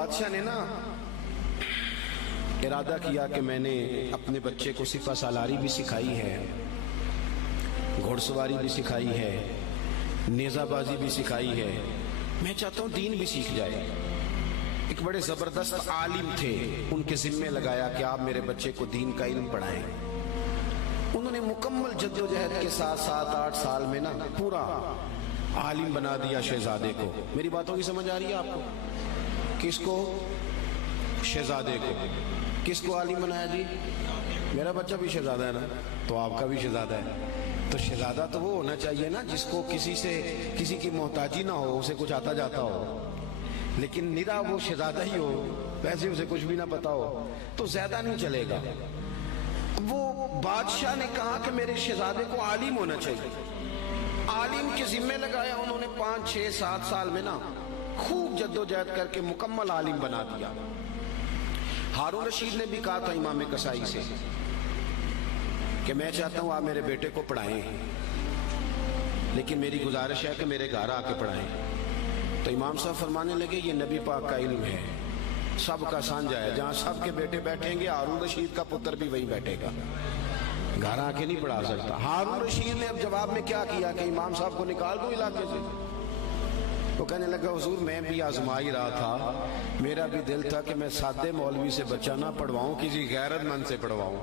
بادشاہ نے نا ارادہ کیا کہ میں نے اپنے بچے کو سپہ سالاری بھی سکھائی ہے، گھوڑ سواری بھی سکھائی ہے، نیزہ بازی بھی سکھائی ہے، میں چاہتا ہوں دین بھی سیکھ جائے۔ ایک بڑے زبردست عالم تھے، ان کے ذمہ لگایا کہ آپ میرے بچے کو دین کا علم پڑھائیں۔ انہوں نے مکمل جد و جہد کے ساتھ 7-8 سال میں نا پورا عالم بنا دیا شہزادے کو۔ میری باتوں کی سمجھ آ رہی ہے آپ کو؟ کس کو؟ شہزادے کو۔ کس کو عالم بنایا جی؟ میرا بچہ بھی شہزادہ ہے نا، تو آپ کا بھی شہزادہ ہے۔ تو شہزادہ تو وہ ہونا چاہیے نا جس کو کسی کی محتاجی نہ ہو، اسے کچھ آتا جاتا ہو، لیکن نرا وہ شہزادہ ہی ہو، ویسے اسے کچھ بھی نہ پتا ہو تو زیادہ نہیں چلے گا۔ وہ بادشاہ نے کہا کہ میرے شہزادے کو عالم ہونا چاہیے، عالم کے ذمہ لگایا۔ انہوں نے 5-6-7 سال میں نا خوب جد و جہد کر کے مکمل عالم بنا دیا۔ ہارون رشید نے بھی کہا تھا امام کسائی سے کہ میں چاہتا ہوں آپ میرے بیٹے کو پڑھائیں، لیکن میری گزارش ہے کہ میرے گھر آ کے پڑھائیں۔ تو امام صاحب فرمانے لگے یہ نبی پاک کا علم ہے، سب کا سانجھا ہے، جہاں سب کے بیٹے بیٹھیں گے ہارون رشید کا پتر بھی وہی بیٹھے گا، گھر آ کے نہیں پڑھا سکتا۔ ہارون رشید نے اب جواب میں کیا کیا کہ امام صاحب کو نکال دو علاقے سے۔ وہ کہنے لگا حضور میں بھی آزما ہی رہا تھا، میرا بھی دل تھا کہ میں سادے مولوی سے بچہ نہ پڑھواؤں، کسی غیرت مند سے پڑھواؤں۔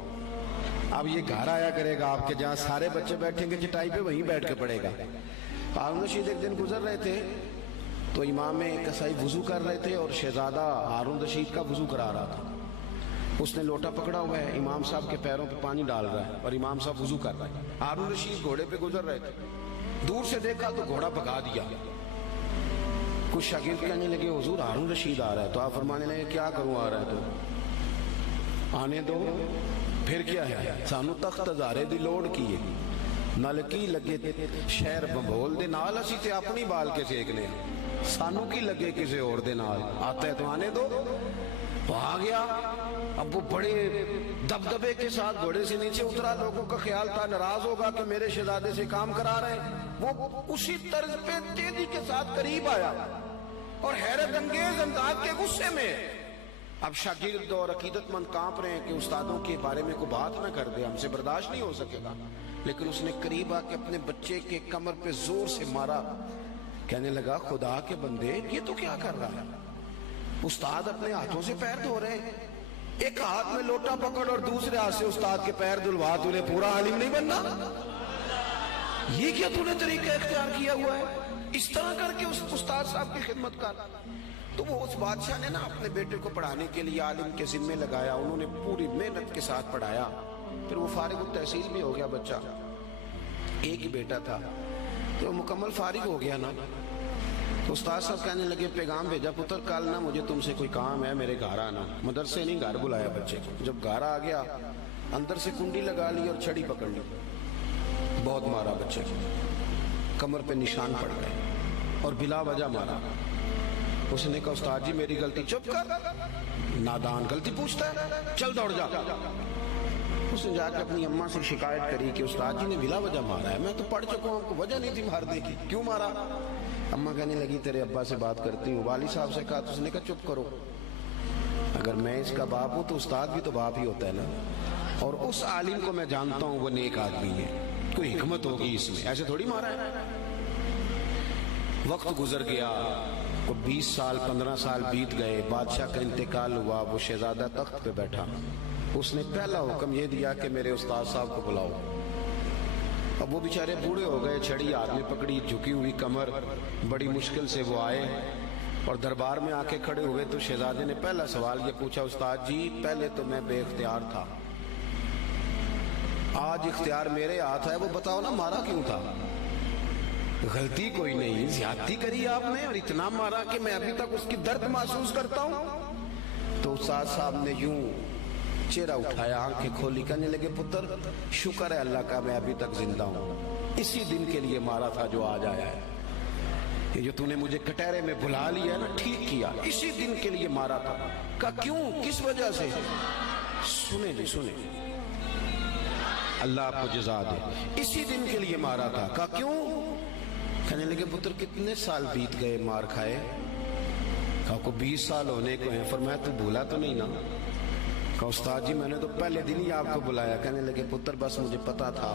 اب یہ گھر آیا کرے گا آپ کے، جہاں سارے بچے بیٹھیں گے چٹائی پہ، وہیں بیٹھ کے پڑھے گا۔ ہارون رشید ایک دن گزر رہے تھے تو امام کسائی وضو کر رہے تھے اور شہزادہ ہارون رشید کا وضو کرا رہا تھا۔ اس نے لوٹا پکڑا ہوا ہے، امام صاحب کے پیروں پہ پانی ڈال رہا ہے اور امام صاحب وضو کر رہے ہیں۔ ہارون رشید گھوڑے پہ گزر رہے تھے، دور سے دیکھا تو گھوڑا بھگا دیا۔ کچھ شاگرد کہنے لگے حضور ہارون رشید آ رہا ہے، تو آپ فرمانے لگے کیا کروں آ رہا ہے تو آنے دو، پھر کیا ہے، سانو تخت ہزارے دی لوڑ کی ہے، نلکی لگے شہر بمبول دے نال، اسی تے اپنی بال کے سیکنے، سانو کی لگے کسی اور دے نال، آتا ہے تو آنے دو۔ تو آ گیا۔ اب وہ بڑے دبدبے کے ساتھ گھوڑے سے نیچے اترا، لوگوں کا خیال تھا ناراض ہوگا کہ میرے شہزادے سے کام کرا رہے ہیں۔ وہ اسی طرز پہ تیزی کے ساتھ قریب آیا اور حیرت انگیز انداز کے غصے میں۔ اب شاگرد اور عقیدت مند کانپ رہے ہیں کہ استادوں کے بارے میں کوئی بات نہ کر دے، ہم سے برداشت نہیں ہو سکے گا، لیکن اس نے قریب آ کے اپنے بچے کے کمر پہ زور سے مارا۔ کہنے لگا خدا کے بندے یہ تو کیا کر رہا ہے؟ استاد اپنے ہاتھوں سے پیر دھو رہے ہیں، ایک ہاتھ میں لوٹا پکڑ اور دوسرے ہاتھ سے استاد کے پیر دھلوا، تو نے پورا عالم نہیں بننا؟ یہ کیا تو نے طریقہ اختیار کیا ہوا ہے؟ اس طرح کر کے اس استاد صاحب کی خدمت کر۔ تو وہ اس بادشاہ نے نا اپنے بیٹے کو پڑھانے کے لیے عالم کے ذمے لگایا، انہوں نے پوری محنت کے ساتھ پڑھایا۔ پھر وہ فارغ التحصیل بھی ہو گیا بچہ، ایک ہی بیٹا تھا، تو مکمل فارغ ہو گیا نا۔ تو استاد صاحب کہنے لگے پیغام بھیجا پتر کل نا مجھے تم سے کوئی کام ہے، میرے گھر آنا۔ مدرسے نہیں، گھر بلایا بچے کو۔ جب گھر آ گیا اندر سے کنڈی لگا لی اور چھڑی پکڑ لی، بہت مارا بچے کو، کمر پہ نشان پڑ گئے اور بلا وجہ مارا۔ اس نے کہا استاد جی میری غلطی۔ چپ کر، نادان، غلطی پوچھتا ہے، چل دوڑ جا۔ اس نے جا کے اپنی اماں سے شکایت کری کہ استاد جی نے بلا وجہ مارا ہے، میں تو پڑھ چکا ہوں، آپ کو وجہ نہیں تھی مارنے کی، کیوں مارا؟ اماں کہنے لگی تیرے ابا سے بات کرتی ہوں۔ والد صاحب سے کہا تو اس نے کہا چپ کرو، اگر میں اس کا باپ ہوں تو استاد بھی تو باپ ہی ہوتا ہے نا، اور اس عالم کو میں جانتا ہوں وہ نیک آدمی ہے، کوئی حکمت ہوگی اس میں، ایسے تھوڑی مارا ہے۔ وقت گزر گیا، 20 سال 15 سال بیت گئے، بادشاہ کا انتقال ہوا، وہ شہزادہ تخت پہ بیٹھا۔ اس نے پہلا حکم یہ دیا کہ میرے استاد صاحب کو بلاؤ۔ اب وہ بیچارے بوڑھے ہو گئے، چھڑی ہاتھ میں پکڑی، جھکی ہوئی کمر، بڑی مشکل سے وہ آئے اور دربار میں آ کے کھڑے ہوئے۔ تو شہزادے نے پہلا سوال یہ پوچھا استاد جی پہلے تو میں بے اختیار تھا، آج اختیار میرے ہاتھ ہے، وہ بتاؤ نا مارا کیوں تھا؟ غلطی کوئی نہیں، زیادتی کری آپ نے اور اتنا مارا کہ میں ابھی تک اس کی درد محسوس کرتا ہوں۔ تو استاد صاحب نے یوں چہرہ اٹھایا، آنکھیں کھولی، کہنے لگے پتر شکر ہے اللہ کا میں ابھی تک زندہ ہوں، اسی دن کے لیے مارا تھا جو آج آیا ہے، یہ جو تو نے مجھے کٹہرے میں بلا لیا ہے نا، ٹھیک کیا، اسی دن کے لیے مارا تھا۔ کہا کیوں، کس وجہ سے؟ سنیں جی سنیں، اللہ آپ کو جزا دے، اسی دن کے لیے مارا تھا۔ کہا کیوں؟ کہنے لگے پتر کتنے سال بیت گئے مار کھائے، کہا کو 20 سال ہونے کو ہیں، فرمایا تو بھولا تو نہیں نا؟ کہا استاد جی میں نے تو پہلے دن ہی آپ کو بلایا. کہنے لگے پتر بس مجھے پتا تھا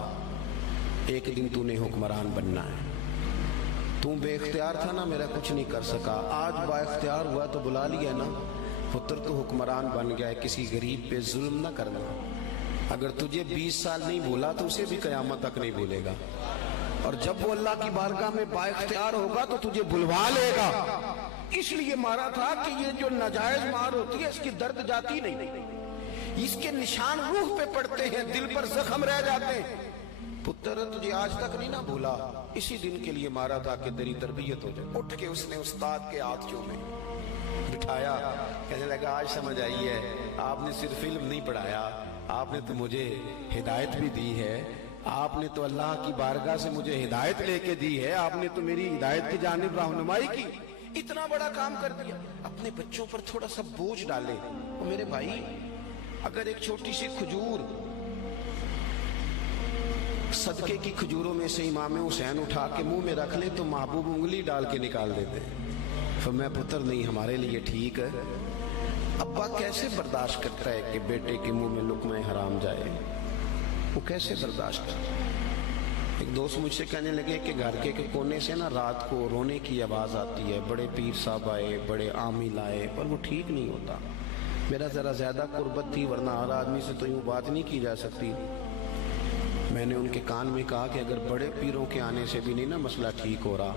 ایک دن تو نے حکمران بننا ہے. تو بے اختیار تھا نا، میرا کچھ نہیں کر سکا. آج با اختیار ہوا تو بلا لیا نا. پتر تو حکمران بن گیا ہے، کسی غریب پہ ظلم نہ کرنا. اگر تجھے 20 سال نہیں بھولا تو اسے بھی قیامت تک نہیں بھولے گا. اور جب وہ اللہ کی بارگاہ میں با اختیار ہوگا تو تجھے بلوا لے گا. اس لیے مارا تھا کہ یہ جو ناجائز مار ہوتی ہے اس کی درد جاتی نہیں، اس کے نشان روح پہ پڑتے ہیں، دل پر زخم رہ جاتے ہیں. پتر تجھے آج تک نہیں نہ بھولا، اسی دن کے لیے مارا تھا کہ تیری تربیت ہو جائے. اٹھ کے اس نے استاد کے ہاتھ چومے، بٹھایا. کہنے لگا آج سمجھ آئی ہے، آپ نے صرف علم نہیں پڑھایا، آپ نے تو مجھے ہدایت بھی دی ہے. آپ نے تو اللہ کی بارگاہ سے مجھے ہدایت لے کے دی ہے، آپ نے تو میری ہدایت کی جانب رہنمائی کی. اتنا بڑا کام کر دیا. اپنے بچوں پر تھوڑا سا بوجھ ڈالے. اور میرے بھائی اگر ایک چھوٹی سی کھجور، صدقے کی کھجوروں میں سے امام حسین اٹھا کے منہ میں رکھ لے تو محبوب انگلی ڈال کے نکال دیتے ہیں. فرمایا پتر نہیں، ہمارے لیے ٹھیک ہے. ابا کیسے برداشت کرتا ہے کہ بیٹے کے منہ میں لقمہ حرام جائے؟ وہ کیسے برداشت کرتا ہے؟ ایک دوست مجھ سے کہنے لگے کہ گھر کے کونے سے نا رات کو رونے کی آواز آتی ہے، بڑے پیر صاحب آئے، بڑے عامل آئے، پر وہ ٹھیک نہیں ہوتا. میرا ذرا زیادہ قربت تھی، ورنہ ہر آدمی سے تو یوں بات نہیں کی جا سکتی. میں نے ان کے کان میں کہا کہ اگر بڑے پیروں کے آنے سے بھی نہیں نا مسئلہ ٹھیک ہو رہا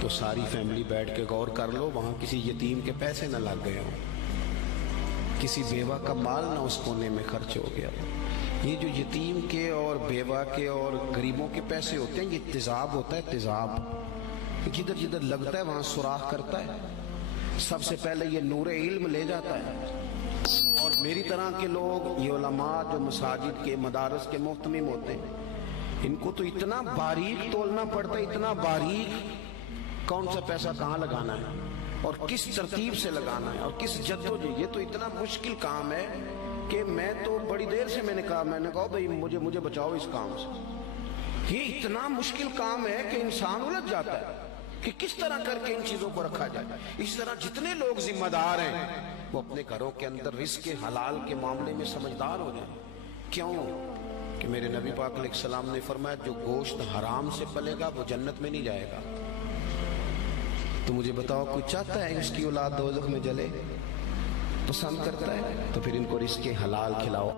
تو ساری فیملی بیٹھ کے غور کر لو، وہاں کسی یتیم کے پیسے نہ لگ گئے ہوں، کسی بیوہ کا مال نہ اس کونے میں خرچ ہو گیا. یہ جو یتیم کے اور بیوہ کے اور غریبوں کے پیسے ہوتے ہیں، یہ تیزاب ہوتا ہے. تیزاب جدھر جدھر لگتا ہے وہاں سوراخ کرتا ہے. سب سے پہلے یہ نور علم لے جاتا ہے. اور میری طرح کے لوگ، یہ علماء جو مساجد کے مدارس کے محتمم ہوتے ہیں، ان کو تو اتنا باریک تولنا پڑتا ہے، اتنا باریک، کون سا پیسہ کہاں لگانا ہے اور کس ترتیب سے لگانا ہے اور کس جدوجہد. یہ تو اتنا مشکل کام ہے کہ میں تو بڑی دیر سے میں نے کہا بھائی مجھے بچاؤ اس کام سے. یہ اتنا مشکل کام ہے کہ انسان الجھ جاتا ہے کہ کس طرح کر کے ان چیزوں کو رکھا جائے. اس طرح جتنے لوگ ذمہ دار ہیں وہ اپنے گھروں کے اندر رزق حلال کے معاملے میں سمجھدار ہو جائیں. کیوں کہ میرے نبی پاک علیہ السلام نے فرمایا جو گوشت حرام سے پلے گا وہ جنت میں نہیں جائے گا. تو مجھے بتاؤ کوئی چاہتا ہے اس کی اولاد دوزخ میں جلے؟ پسند کرتا ہے؟ تو پھر ان کو رزق حلال کھلاؤ.